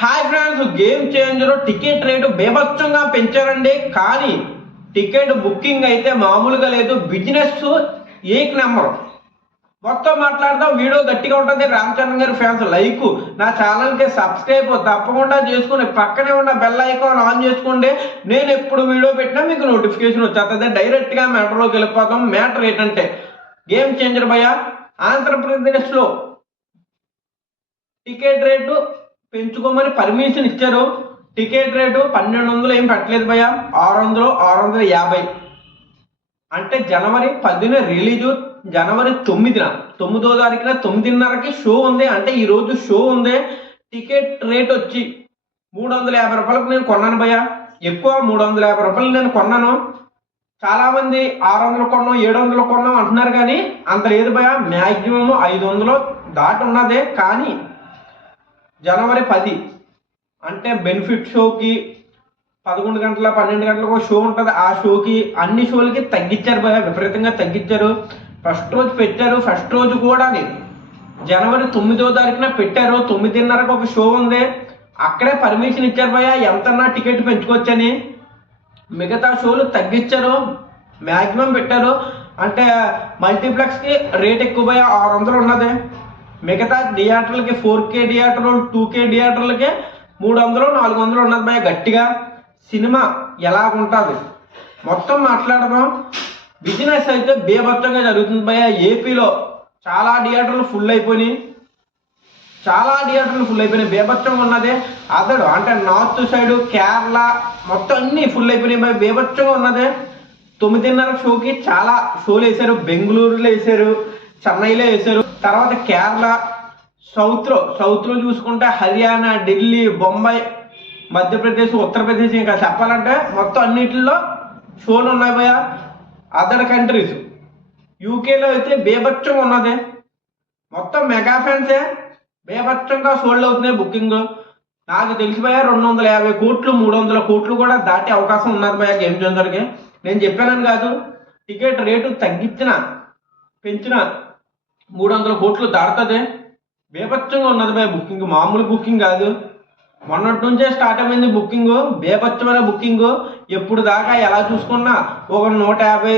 Hi friends, game changer ticket rate బేభత్సంగా పెంచారండి. కానీ టికెట్ బుకింగ్ అయితే మామూలుగా లేదు. బిజినెస్ ఏక్ నెంబర్. మొత్తం మాట్లాడదాం. వీడియో గట్టిగా ఉంటుంది. రామ్ చరణ్ గారి ఫ్యాన్స్ లైక్, నా ఛానల్కి సబ్స్క్రైబ్ తప్పకుండా చేసుకుని పక్కనే ఉన్న బెల్ ఐకాన్ ఆన్ చేసుకోండి. నేను ఎప్పుడు వీడియో పెట్టినా మీకు నోటిఫికేషన్ వచ్చేస్తుంది. డైరెక్ట్గా మ్యాటర్లోకి వెళ్ళిపోతాం. మ్యాటర్ ఏంటంటే గేమ్ చేంజర్ భయ్య ఆంధ్రప్రదేశ్లో టికెట్ రేటు పెంచుకోమని పర్మిషన్ ఇచ్చారు. టికెట్ రేటు 1200 ఏం పెట్టలేదు భయ్య, 600, 650. అంటే జనవరి 10న రిలీజు, జనవరి 9వ తారీఖున 9:30కి షో ఉంది. అంటే ఈరోజు షో ఉంది. టికెట్ రేట్ వచ్చి 350 రూపాయలకు నేను కొన్నాను భయ్య. ఎక్కువ 350 రూపాయలు నేను కొన్నాను. చాలామంది 600 కొన్నాం, 700 కొన్నాం అంటున్నారు. కానీ అంత లేదు భయ్య. మ్యాక్సిమం 500 దాటి ఉన్నదే. కానీ జనవరి 10 అంటే బెనిఫిట్ షోకి 11 గంటల 12 గంటలకు షో ఉంటుంది. ఆ షోకి అన్ని షోలకి తగ్గించారు భయ, విపరీతంగా తగ్గించారు. ఫస్ట్ రోజు పెట్టారు. ఫస్ట్ రోజు కూడా జనవరి 9వ తారీఖున పెట్టారు. 9:30కు ఒక షో ఉంది. అక్కడే పర్మిషన్ ఇచ్చారు భయ, ఎంతన్నా టికెట్ పెంచుకోవచ్చని. మిగతా షోలు తగ్గించారు, మ్యాక్సిమం పెట్టారు. అంటే మల్టీప్లెక్స్కి రేట్ ఎక్కువ భయ, 600 ఉన్నది. మిగతా థియేటర్లకి 4K థియేటర్లు, 2K థియేటర్లకి 300, 400 ఉన్నది భయ. గట్టిగా సినిమా ఎలా ఉంటుంది మొత్తం మాట్లాడదాం. బిజినెస్ అయితే బేభత్సంగా జరుగుతుంది భయ. ఏపీలో చాలా థియేటర్లు ఫుల్ అయిపోయినాయి. బేభత్సంగా ఉన్నది. అదర్ అంటే నార్త్ సైడ్, కేరళ మొత్తం అన్నీ ఫుల్ అయిపోయినాయి భయ. బేభత్సంగా ఉన్నది. 9:30 షోకి చాలా షోలు వేశారు. బెంగళూరులో వేశారు, చెన్నైలో వేశారు. తర్వాత కేరళ, సౌత్లో చూసుకుంటే హర్యానా, ఢిల్లీ, బొంబాయి, మధ్యప్రదేశ్, ఉత్తరప్రదేశ్, ఇంకా చెప్పాలంటే మొత్తం అన్నిటిలో షోలు ఉన్నాయి భయ. అదర్ కంట్రీస్ యూకేలో అయితే బేభత్సంగా ఉన్నది. మొత్తం మెగా ఫ్యాన్సే. బేభత్సంగా సోల్డ్ అవుతున్నాయి బుకింగ్. నాకు తెలిసి భయ 250 కోట్లు, 300 కోట్లు కూడా దాటే అవకాశం ఉన్నది భయ గేమ్ చేంజర్కి. నేను చెప్పానని కాదు, టికెట్ రేటు పెంచిన 300 కోట్లు దాటుతుంది. బేభత్సంగా ఉన్నది భయ బుకింగ్. మామూలు బుకింగ్ కాదు. మొన్నటి నుంచే స్టార్ట్ అయింది బుకింగ్. బేభత్సమైన బుకింగ్. ఎప్పుడు దాకా ఎలా చూసుకున్నా ఒక 150,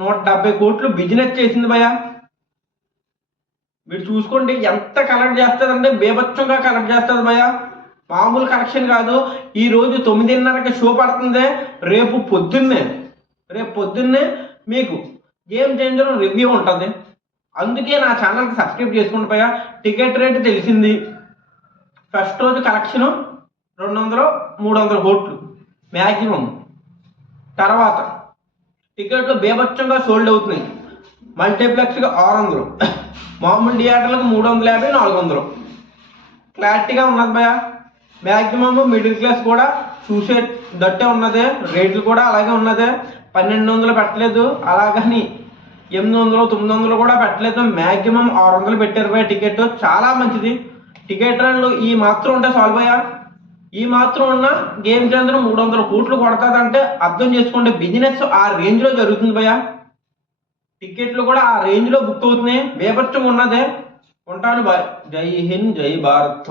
170 కోట్లు బిజినెస్ చేసింది భయ. మీరు చూసుకోండి ఎంత కలెక్ట్ చేస్తుందంటే బేభత్సంగా కలెక్ట్ చేస్తుంది భయ. మామూలు కలెక్షన్ కాదు. ఈరోజు 9:30కి షో పడుతుంది. రేపు పొద్దున్నే మీకు గేమ్ చేంజర్ రివ్యూ ఉంటుంది. అందుకే నా ఛానల్కి సబ్స్క్రైబ్ చేసుకుంటూ పోయా. టికెట్ రేటు తెలిసింది. ఫస్ట్ రోజు కలెక్షన్ 200, 300 కోట్లు మ్యాక్సిమం. తర్వాత టికెట్లు బేభత్సంగా సోల్డ్ అవుతున్నాయి. మల్టీప్లెక్స్కి 600, మామూలు థియేటర్లకు 350, 400. క్లారిటీగా ఉన్నది భయ. మ్యాక్సిమం మిడిల్ క్లాస్ కూడా చూసే దట్టే ఉన్నది. రేట్లు కూడా అలాగే ఉన్నది. 1200 పెట్టలేదు, అలాగని 800, 900 కూడా పెట్టలేదు. మ్యాక్సిమం 600 పెట్టారు భయ. టికెట్ చాలా మంచిది. టికెట్ రేట్లు ఈ మాత్రం ఉంటే సాల్వ్ అయ్యా. ఈ మాత్రం ఉన్న గేమ్ చేంజర్ 300 కోట్లు కొడతాదంటే అర్థం చేసుకోండి. బిజినెస్ ఆ రేంజ్లో జరుగుతుంది భయ. టికెట్లు కూడా ఆ రేంజ్లో బుక్ అవుతున్నాయి. బేభత్సంగా ఉన్నదే. ఉంటాను బాయ్. జై హింద్, జై భారత్.